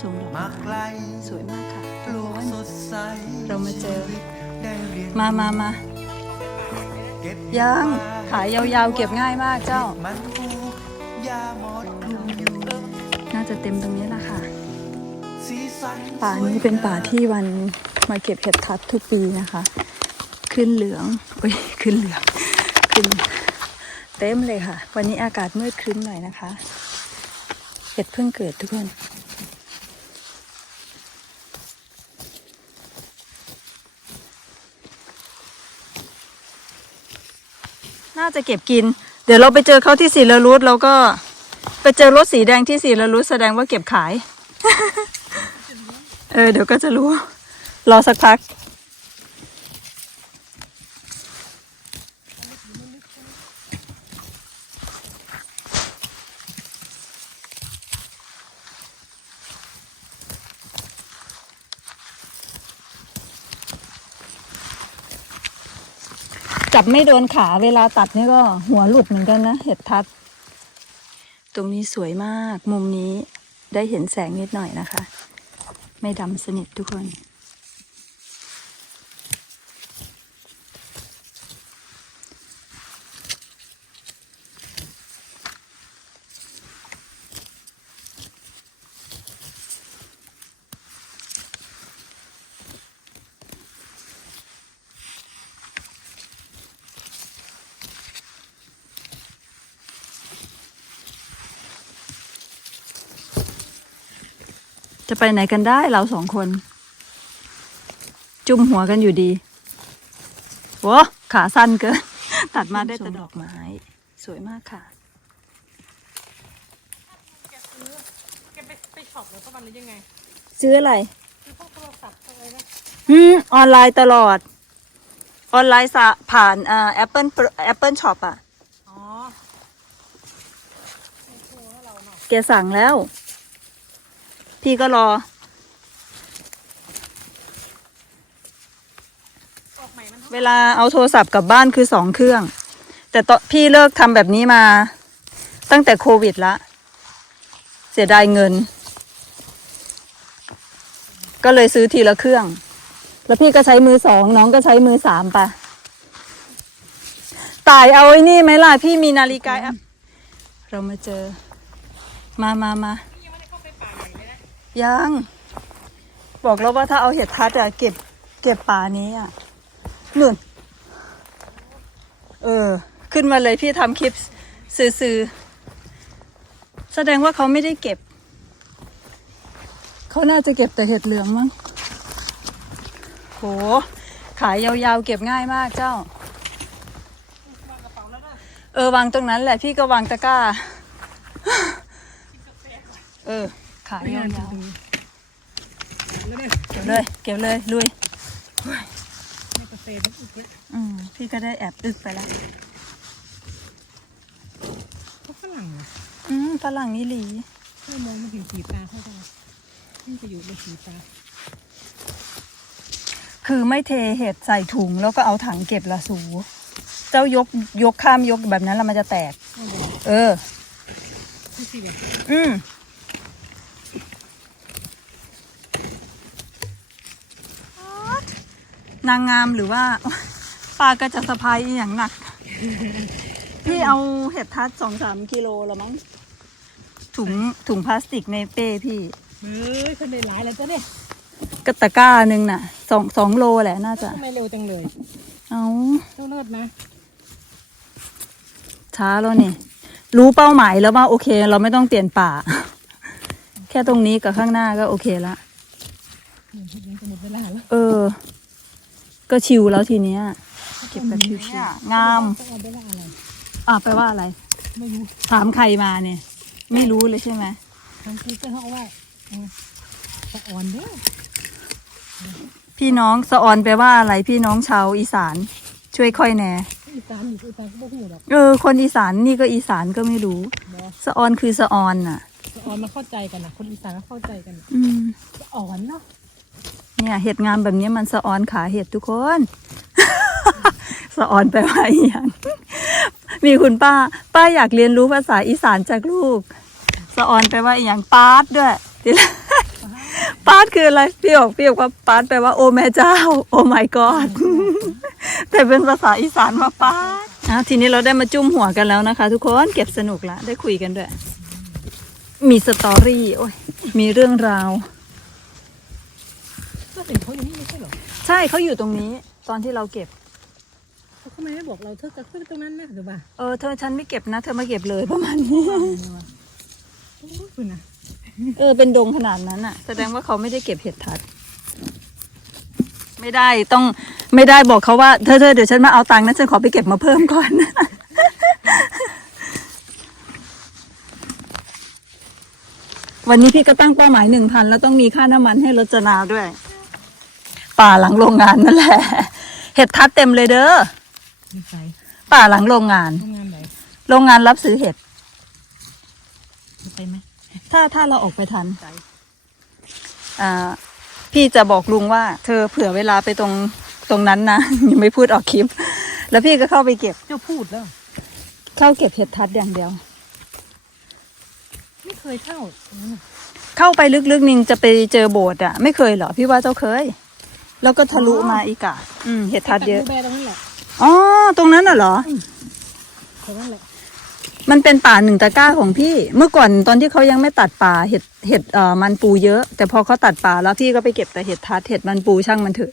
ชมดอกมาไม้ไกลสวยมากค่ะโลกสดใสเรามาเจอได้เรียนมามามาเก็บยังขายยาวๆ เก็บง่ายมากเจ้ามันปูยาหมดคลุมอยู่น่าจะเต็มตรงนี้แหละค่ะสีสันป่านี้เป็นป่าที่วันมาเก็บเห็ดทับทุกปีนะคะ ขึ้นเหลืองเอ้ยขึ้นเหลือง ขึ้น เต็มเลยค่ะ วันนี้อากาศมืดครึ้มหน่อยนะคะ เห็ดเพิ่งเกิดทุกคน น่าจะเก็บกิน เดี๋ยวเราไปเจอเขาที่สีละรุดแล้วก็ ไปเจอรถสีแดงที่สีละรุดแสดงว่าเก็บขาย เออเดี๋ยวก็จะรู้ รอสักพัก จับไม่โดนขาเวลาตัดนี่ก็หัวหลุดเหมือนกันนะ เห็ดทัด ตรงนี้สวยมาก มุมนี้ได้เห็นแสงนิดหน่อยนะคะ ไม่ดำสนิททุกคน ไปไหนกันได้เราสองคน จุ่มหัวกันอยู่ดีโว้ขาสั้นเกิน ตัดมาได้แต่ดอกไม้ สวยมากค่ะแกซื้อแกไปไปช็อปหรือประมาณหรือยังไง ซื้ออะไรซื้อพวกโทรศัพท์อะไรนะอืมออนไลน์ตลอด ออนไลน์สะผ่านอ่าแอปเปิลแอปเปิลช็อปอะอ๋อไม่โทรให้เราหน่อยแกสั่งแล้ว พี่ก็รอออกใหม่มันเท่าเวลาเอาโทรศัพท์กลับบ้านคือสองเครื่อง แต่ตอนพี่เลิกทำแบบนี้มา ตั้งแต่โควิดละ เสียดายเงิน ก็เลยซื้อทีละเครื่อง แล้วพี่ก็ใช้มือสองน้องก็ใช้มือสามปะตายเอาไอ้นี่ไหมล่ะ พี่มีนาฬิกาแอปเรามาเจอ มามามา ยัง บอกแล้วว่าถ้าเอาเห็ดทัดอะเก็บ เก็บป่านี้อะนุ่น เออ ขึ้นมาเลยพี่ทำคลิปซื้อๆแสดงว่าเขาไม่ได้เก็บ เขาน่าจะเก็บแต่เห็ดเหลืองมั้งโห ขายยาวๆ เก็บง่ายมากเจ้าาเออ วางตรงนั้นแหละพี่ก็วางตะกร้า เออ ขายยาวแล้วเนี่ยๆเก็บเลยเก็บเลยลุยในกาแฟมันอีกเลยอืมพี่ก็ได้แอบอึกไปแล้วเขาฝรั่งเหรออืมฝรั่งนี่หลีถ้ามองไม่เห็นสีตาเขาได้มันจะอยู่ในสีตาคือไม่เทเห็ดใส่ถุงแล้วก็เอาถังเก็บละสู เจ้ายกยกข้ามยกแบบนั้นแล้วมันจะแตก เอาบอกเออที่สีแบบอืม นางงามหรือว่าปลาก็จะสะพายอหย่างหนัก พี่เอาเห็ดทัดสองสามกิโลแล้วมั้งถุงถุงพลาสติกในเป้พี่เฮ้ยคนได้หลายแล้วจ้ะเนี่ยก็ตะกร้าหนึ่งน่ะสองสองโลแหละน่าจะทำไมเร็วจังเลยเอาเจ้าเลิศนะ ช้าแล้วนี่ รู้เป้าหมายแล้วว่าโอเค เราไม่ต้องเปลี่ยนป่า แค่ตรงนี้กับข้างหน้าก็โอเคละหนึ่งยังจะหมดเวลาแล้วเออ ก็ชิวแล้วทีเนี้ย เก็บแบบชิวๆงามต้องเอาเวลาอะไรอะแปลว่าอะไร ไม่รู้ถามใครมาเนี่ย ไม่รู้เลยใช่ไหมทางกูเกิลเขาเอาไว้เออสะอ่อนเด้อพี่น้องสะออนแปลว่าอะไรพี่น้องชาวอีสาน ช่วยค่อยแหน่อีสานอยู่อีสานก็บ่ฮู้ดอกเออ คนอีสานนี่ก็อีสานก็ไม่รู้บ่สะออนคือสะออนน่ะ สะอ่อนมาเข้าใจกันนะคนอีสานก็เข้าใจกันน่ะอืม สะอ่อนเนาะ เนี่ยเห็ดงามแบบนี้มันสะออนขาเห็ดทุกคน สะออนแปลว่าอย่างมีคุณป้า ป้าอยากเรียนรู้ภาษาอีสานจากลูก สะออนแปลว่าอย่างปาร์ตด้วยทีละปาปาร์ตคืออะไรพี่บอกพี่บอกว่าปาร์ตแปลว่าโอแม่เจ้า โอ my god แต่เป็นภาษาอีสานว่าปาร์ตอะทีนี้เราได้มาจุ่มหัวกันแล้วนะคะ ทุกคนเก็บสนุกละได้คุยกันด้วย มีสตอรี่โอ้ยมีเรื่องราว ก็เห็นเขาอยู่นี่ไม่ใช่เหรอใช่เขาอยู่ตรงนี้ตอนที่เราเก็บ เขาทำไมไม่บอกเราเธอจะขึ้นตรงนั้นนะหรือเปล่าเออเธอฉันไม่เก็บนะ เธอมาเก็บเลยประมาณนี้ โอ้ยคุณนะเออเป็นดงขนาดนั้นอะ แสดงว่าเขาไม่ได้เก็บเห็ดทัด ไม่ได้ต้องไม่ได้บอกเขาว่าเธอเธอเดี๋ยวฉันมาเอาตังค์นะฉันขอไปเก็บมาเพิ่มก่อน วันนี้พี่ก็ตั้งเป้าหมายหนึ่งพันแล้วต้องมีค่าน้ำมันให้รจนาด้วย ป่าหลังโรงงานนั่นแหละ เห็ดทัดเต็มเลยเด้อมีใครป่าหลังโรงงานทำงานไหนโรงงานรับซื้อเห็ดมีไปไหมถ้าถ้าเราออกไปทันอ่า พี่จะบอกลุงว่า เธอเผื่อเวลาไปตรงตรงนั้นนะยังไม่พูดออกคลิป แล้วพี่ก็เข้าไปเก็บเจ้าพูดแล้ว เข้าเก็บเห็ดทัดอย่างเดียว ไม่เคยเข้า เข้าไปลึกๆนิงจะไปเจอโบสถ์อะ ไม่เคยเหรอ พี่ว่าเจ้าเคย แล้วก็ทะลุมาอีกอะอืมเห็ดทัดเยอะตัดดูแบตรงนั้นแหละอ๋อ ตรงนั้นน่ะเหรอ ตรงนั้นแหละมันเป็นป่าหนึ่งตะกร้าของพี่ เมื่อก่อนตอนที่เขายังไม่ตัดป่าเห็ดเห็ดเอ่อมันปูเยอะ แต่พอเขาตัดป่าแล้วพี่ก็ไปเก็บแต่เห็ดทัดเห็ดมันปูช่างมันเถอะ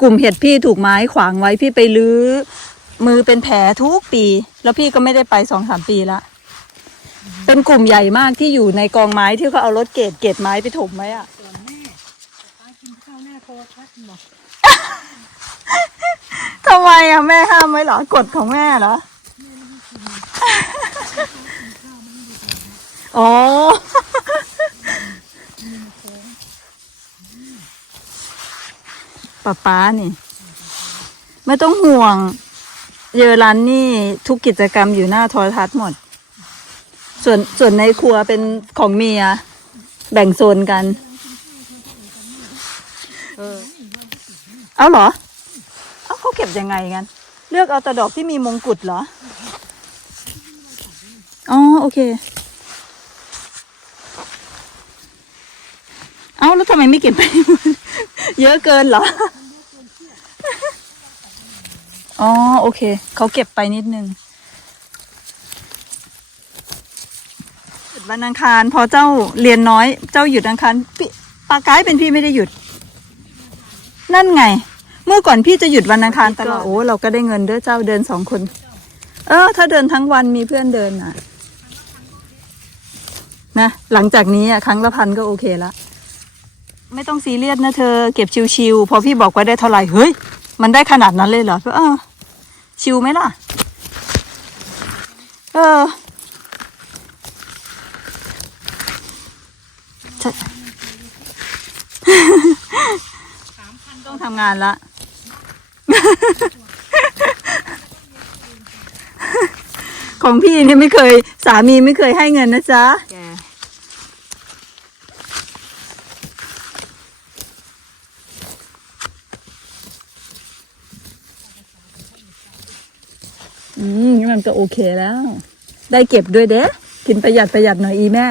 กลุ่มเห็ดพี่ถูกไม้ขวางไว้พี่ไปลื้อ มือเป็นแผลทุกปี แล้วพี่ก็ไม่ได้ไปสองสามปีละเป็นกลุ่มใหญ่มากที่อยู่ในกองไม้ที่เขาเอารถเกตเกตไม้ไปถมไว้อะ ส่วนแม่ตากินข้าวหน้าโทำไมอะแม่ห้ามไว้เหรอกฎของแม่เหรออ๋อป้าป้านี่ ไม่ต้องห่วง เยอรันนี่ทุกกิจกรรมอยู่หน้าโทรทัศน์หมด ส่วนส่วนในครัวเป็นของเมีย แบ่งโซนกัน เออ เอาเหรอ เอาเขาเก็บยังไงกัน เลือกเอาแต่ดอกที่มีมงกุฎเหรอ อ๋อโอเค เอาแล้วทำไมไม่เก็บไป เยอะเกินเหรอ อ๋อโอเค เขาเก็บไปนิดนึงหยุดวันอังคารพอเจ้าเรียนน้อย เจ้าหยุดอังคารพี่ปากายเป็นพี่ไม่ได้หยุด นั่นไง เมื่อก่อนพี่จะหยุดวันอังคารตลอดโอ้เราก็ได้เงินด้วยเจ้าเดินสองคน เออ ถ้าเดินทั้งวันมีเพื่อนเดินน่ะ นะ หลังจากนี้อะครั้งละพันก็โอเคละไม่ต้องซีเรียสนะเธอเก็บชิวๆพอพี่บอกว่าได้เท่าไหร่เฮ้ย มันได้ขนาดนั้นเลยเหรอเออชิวไหมล่ะ เออใช่ ต้อง ทำงานละ ของพี่เนี่ยไม่เคย สามีไม่เคยให้เงินนะจ๊ะอืมงั้นมันก็โอเคแล้ว ได้เก็บด้วยเด้กินประหยัดประหยัดหน่อยอีแม่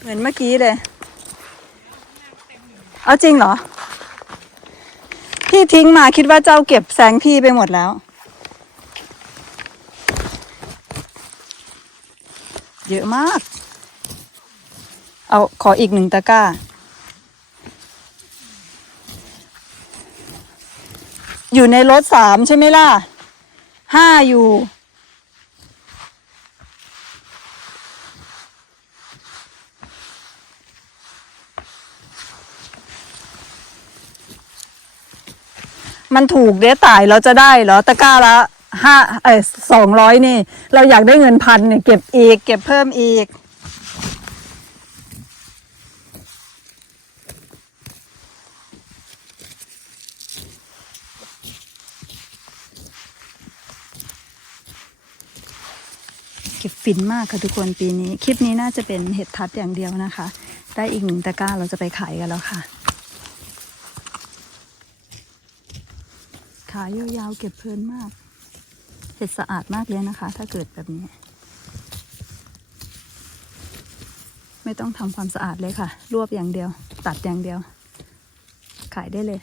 เหมือนเมื่อกี้เลย เอาจริงเหรอ พี่ทิ้งมาคิดว่าเจ้าเก็บแสงพี่ไปหมดแล้ว เยอะมาก เอาขออีกหนึ่งตะกร้า อยู่ในรถสามใช่ไหมล่ะห้าอยู่ มันถูกเด้ตายเราจะได้เหรอตะกร้าละห้าเออสองร้อยนี่ เราอยากได้เงินพันเนี่ยเก็บอีก เก็บเพิ่มอีก เก็บฟินมากค่ะทุกคนปีนี้ คลิปนี้น่าจะเป็นเห็ดทัดอย่างเดียวนะคะ ได้อีกหนึ่งตะกร้าเราจะไปขายกันแล้วค่ะ ขายยาวๆเก็บเพลินมาก เห็ดสะอาดมากเลยนะคะ ถ้าเกิดแบบนี้ ไม่ต้องทำความสะอาดเลยค่ะ รวบอย่างเดียว ตัดอย่างเดียว ขายได้เลย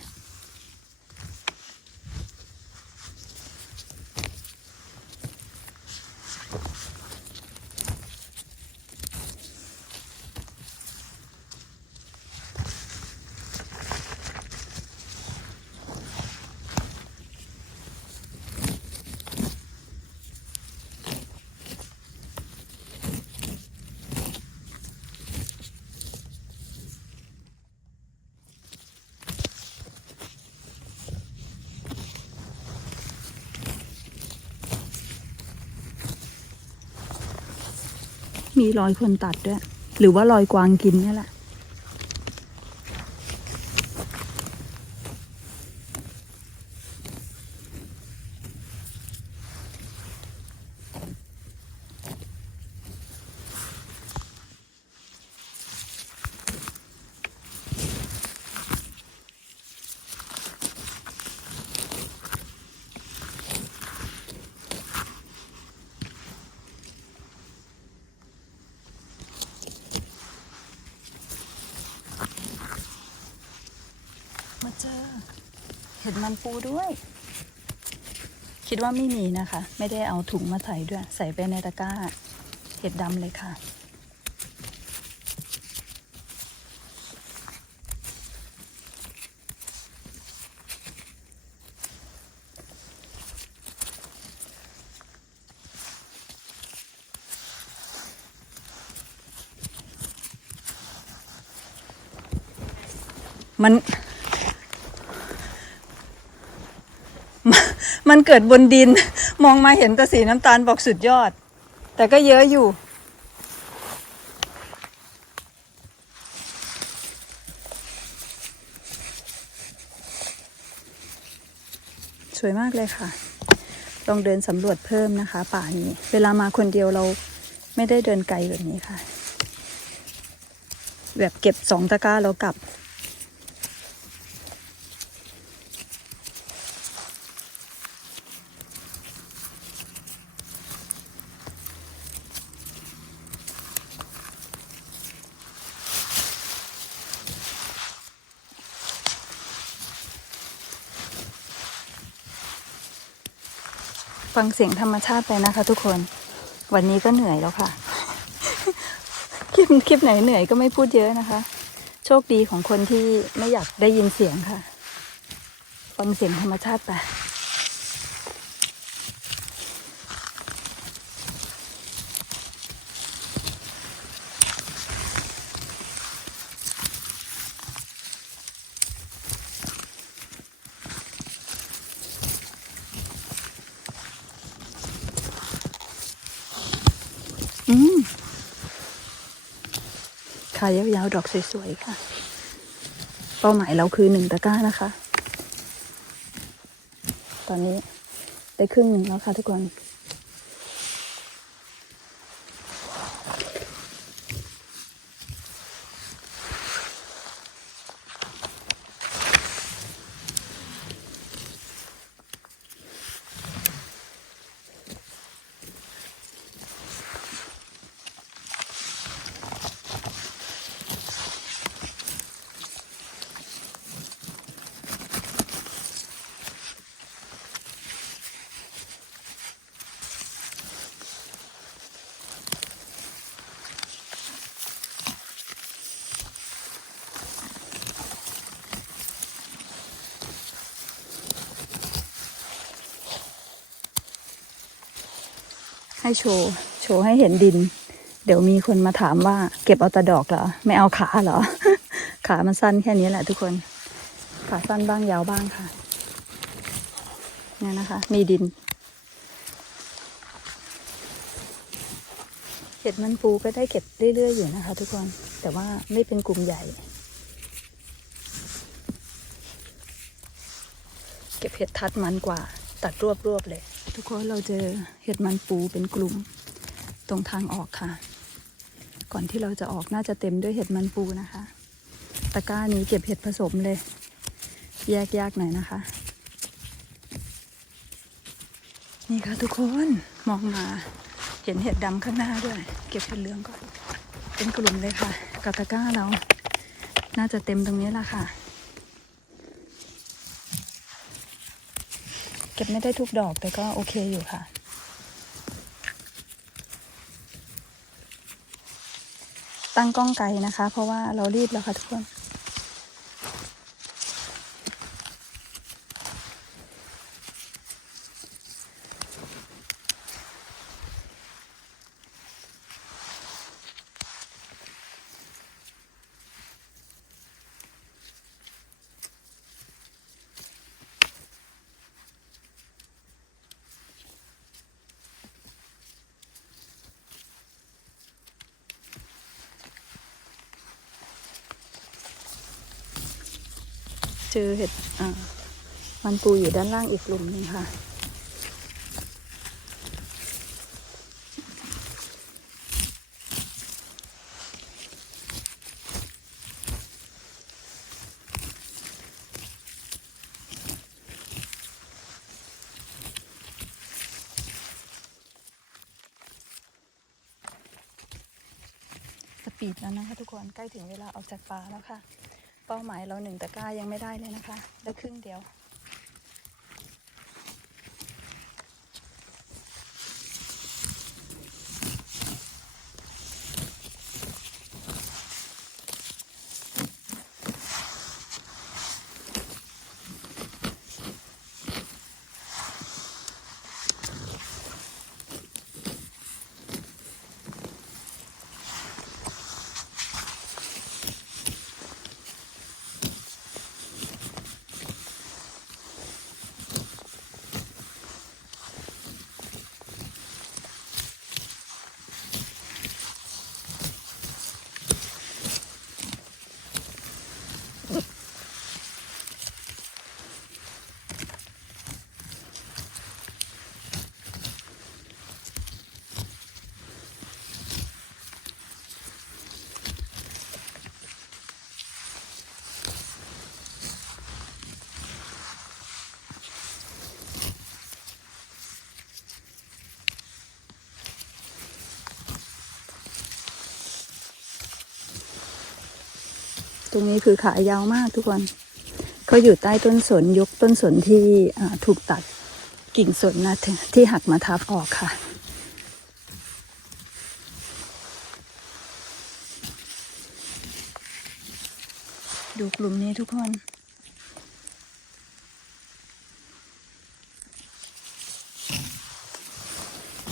มีรอยคนตัดด้วย หรือว่ารอยกวางกินเนี่ยแหละ มาเจอ เห็ดมันปูด้วย คิดว่าไม่มีนะคะ ไม่ได้เอาถุงมาใส่ด้วย ใส่ไปในตะกร้า เห็ดดำเลยค่ะ มัน มันเกิดบนดิน มองมาเห็นแต่สีน้ำตาลบอกสุดยอด แต่ก็เยอะอยู่ สวยมากเลยค่ะ ลองเดินสำรวจเพิ่มนะคะ ป่านี้ เวลามาคนเดียวเราไม่ได้เดินไกลแบบนี้ค่ะ แบบเก็บสองตะกร้าแล้วกลับ ฟังเสียงธรรมชาติไปนะคะ ทุกคน วันนี้ก็เหนื่อยแล้วค่ะ คลิปคลิปไหนเหนื่อยก็ไม่พูดเยอะนะคะ โชคดีของคนที่ไม่อยากได้ยินเสียงค่ะ ฟังเสียงธรรมชาติไป ขายยาวๆ ดอกสวยๆ ค่ะ เป้าหมายเราคือหนึ่งตะกร้านะคะ ตอนนี้ได้ครึ่งหนึ่งแล้วค่ะทุกคน ให้โชว์ โชว์ให้เห็นดิน เดี๋ยวมีคนมาถามว่า เก็บเอาแต่ดอกเหรอ ไม่เอาขาเหรอ ขามันสั้นแค่นี้แหละทุกคน ขาสั้นบ้างยาวบ้างค่ะ เนี่ยนะคะ มีดิน เห็ดมันปูก็ได้เก็บเรื่อยๆอยู่นะคะ ทุกคน แต่ว่าไม่เป็นกลุ่มใหญ่ เก็บเห็ดทัดมันกว่า ตัดรวบๆเลย ทุกคนเราเจอเห็ดมันปูเป็นกลุ่มตรงทางออกค่ะ ก่อนที่เราจะออกน่าจะเต็มด้วยเห็ดมันปูนะคะ ตะกร้านี้เก็บเห็ดผสมเลย แยกยากหน่อยนะคะ นี่ค่ะทุกคนมองมาเห็นเห็ดดำข้างหน้าด้วย เก็บเห็ดเหลืองก่อน เป็นกลุ่มเลยค่ะกาตะกร้าเรา น่าจะเต็มตรงนี้ละค่ะ เก็บไม่ได้ทุกดอกแต่ก็โอเคอยู่ค่ะ ตั้งกล้องไกลนะคะ เพราะว่าเรารีบแล้วค่ะทุกคน เจอเห็ดมันปูอยู่ด้านล่างอีกกลุ่มนึงค่ะปีดแล้วนะคะทุกคนใกล้ถึงเวลาออกจากป่าแล้วค่ะ เป้าหมายเราหนึ่งตะกร้ายังไม่ได้เลยนะคะ ได้ครึ่งเดียว ตรงนี้คือขายาวมากทุกคนเขาอยู่ใต้ต้นสนยกต้นสนที่ถูกตัดกิ่งสนนะที่หักมาทับออกค่ะ ดูกลุ่มนี้ทุกคน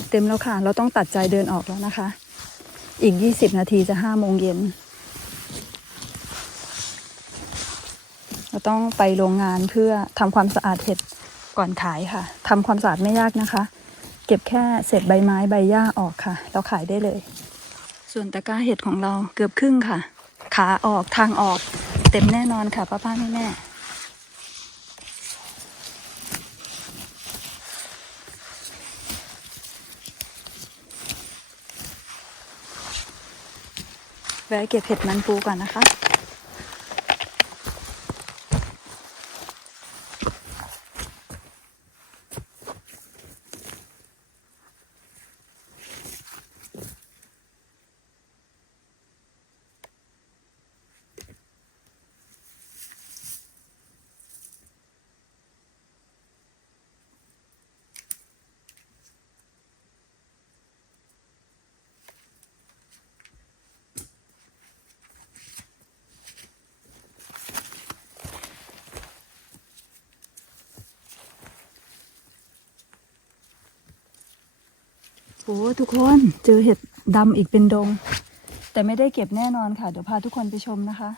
เต็มแล้วค่ะ เราต้องตัดใจเดินออกแล้วนะคะ อีก 20 นาทีจะ5โมงเย็น เราต้องไปโรงงานเพื่อทำความสะอาดเห็ดก่อนขายค่ะทำความสะอาดไม่ยากนะคะ เก็บแค่เศษใบไม้ใบหญ้าออกค่ะ แล้วขายได้เลย ส่วนตะกร้าเห็ดของเราเกือบครึ่งค่ะ ขาออกทางออก เต็มแน่นอนค่ะป้าป้าแม่แม่แวะเก็บเห็ดมันปูก่อนนะคะ โอ้ทุกคนเจอเห็ดดำอีกเป็นดง แต่ไม่ได้เก็บแน่นอนค่ะ เดี๋ยวพาทุกคนไปชมนะคะ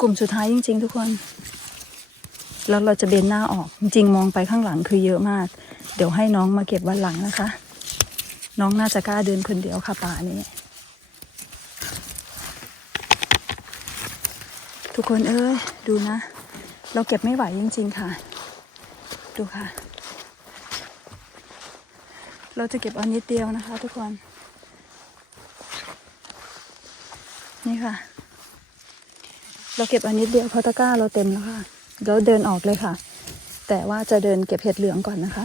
กลุ่มสุดท้ายจริง ๆ ทุกคน แล้วเราจะเบนหน้าออกจริงๆมองไปข้างหลังคือเยอะมาก เดี๋ยวให้น้องมาเก็บวันหลังนะคะ น้องน่าจะกล้าเดินคนเดียวค่ะป่านี้ ทุกคนเอ้ยดูนะ เราเก็บไม่ไหวจริง ๆ ค่ะ ดูค่ะ เราจะเก็บเอานิดเดียวนะคะ ทุกคน นี่ค่ะ เราเก็บอันนิดเดียวเพราะตะกร้าเราเต็มแล้วค่ะเราเดินออกเลยค่ะ แต่ว่าจะเดินเก็บเห็ดเหลืองก่อนนะคะ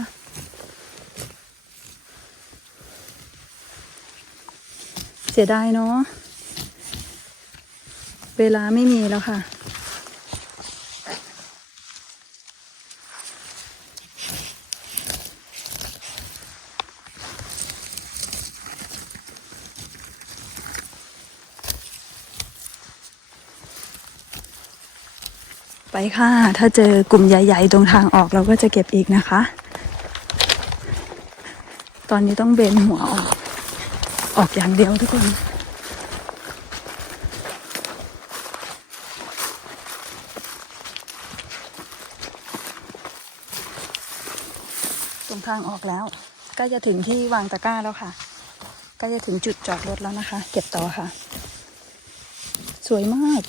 เสียดายเนาะ เวลาไม่มีแล้วค่ะ ไปค่ะ ถ้าเจอกลุ่มใหญ่ๆ ตรงทางออกเราก็จะเก็บอีกนะคะ ตอนนี้ต้องเบนหัวออก ออกอย่างเดียวทุกคน ตรงทางออกแล้ว ก็จะถึงที่วางตะกร้าแล้วค่ะ ก็จะถึงจุดจอดรถแล้วนะคะ เก็บต่อค่ะ สวยมาก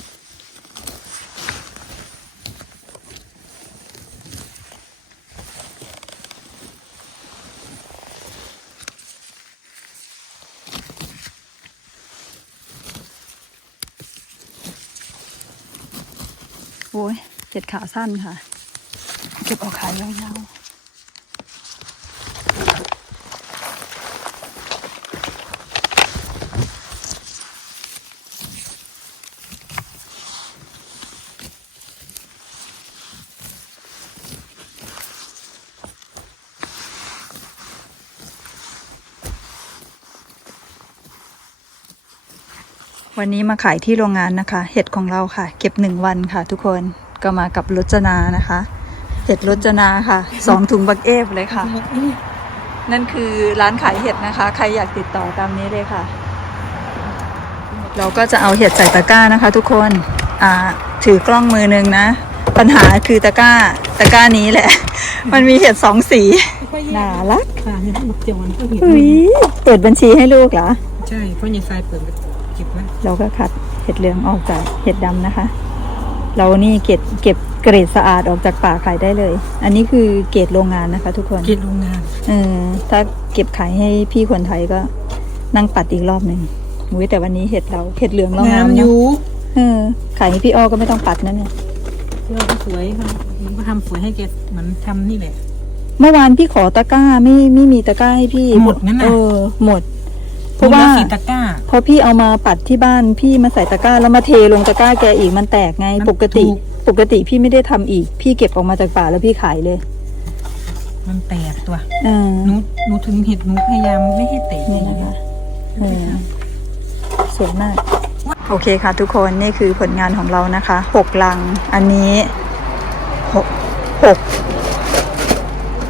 โอ้ยเจ็ดขาสั้นค่ะ เก็บเออกขายยาว วันนี้มาขายที่โรงงานนะคะ เห็ดของเราค่ะ เก็บหนึ่งวันค่ะ ทุกคนก็มากับรจนานะคะ เห็ดรจนาค่ะสองถุงบักเอฟเลยค่ะ นั่นคือร้านขายเห็ดนะคะ ใครอยากติดต่อตามนี้เลยค่ะ เราก็จะเอาเห็ดใส่ตะกร้านะคะ ทุกคนอ่าถือกล้องมือหนึ่งนะ ปัญหาคือตะกร้าตะกร้านี้แหละ มันมีเห็ดสองสีน่ารักค่ะนี่ต้องจอนก็เห็นอุ้ยเปิดบัญชีให้ลูกเหรอใช่เพราะยายทรายเปิด เก็บแล้วเราก็คัดเห็ดเหลืองออกจากเห็ดดำนะคะ เรานี่เก็บเก็บเกรดสะอาดออกจากป่าขายได้เลย อันนี้คือเกรดโรงงานนะคะ ทุกคนเก็บโรงงาน เออถ้าเก็บขายให้พี่คนไทยก็นั่งปัดอีกรอบหนึ่งอุ้ยแต่วันนี้เห็ดเราเห็ดเหลืองเรางามอเนยู่อะเออขายให้พี่อ้อก็ไม่ต้องปัดนะเนี่ยเสื้อก็สวยค่ะมันก็ทำสวยให้แกเหมือนทำนี่แหละ เมื่อวานพี่ขอตะกร้าไม่ไม่มีตะกร้าให้พี่หมดงั้นน่ะ เออหมด เพราะว่ามีละสีตะกร้า พอพี่เอามาปัดที่บ้านพี่มาใส่ตะกร้าแล้วมาเทลงตะกร้าแกอีกมันแตกไงมันปกติ ถูก ปกติพี่ไม่ได้ทำอีก พี่เก็บออกมาจากป่าแล้วพี่ขายเลยมันแตกตัวเออหนูหนูถึงเห็ดหนูพยายามไม่ให้แตกนี่นะคะ เออสวยมาก โอเคค่ะทุกคนนี่คือผลงานของเรานะคะหกลัง อันนี้หกหก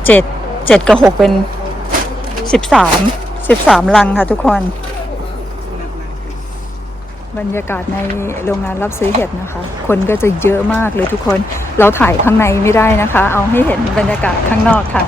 เจ็ดเจ็ดกับหกเป็นสิบสาม สิบสามลังค่ะทุกคน บรรยากาศในโรงงานรับซื้อเห็ดนะคะ คนก็จะเยอะมากเลยทุกคน เราถ่ายข้างในไม่ได้นะคะ เอาให้เห็นบรรยากาศข้างนอกค่ะ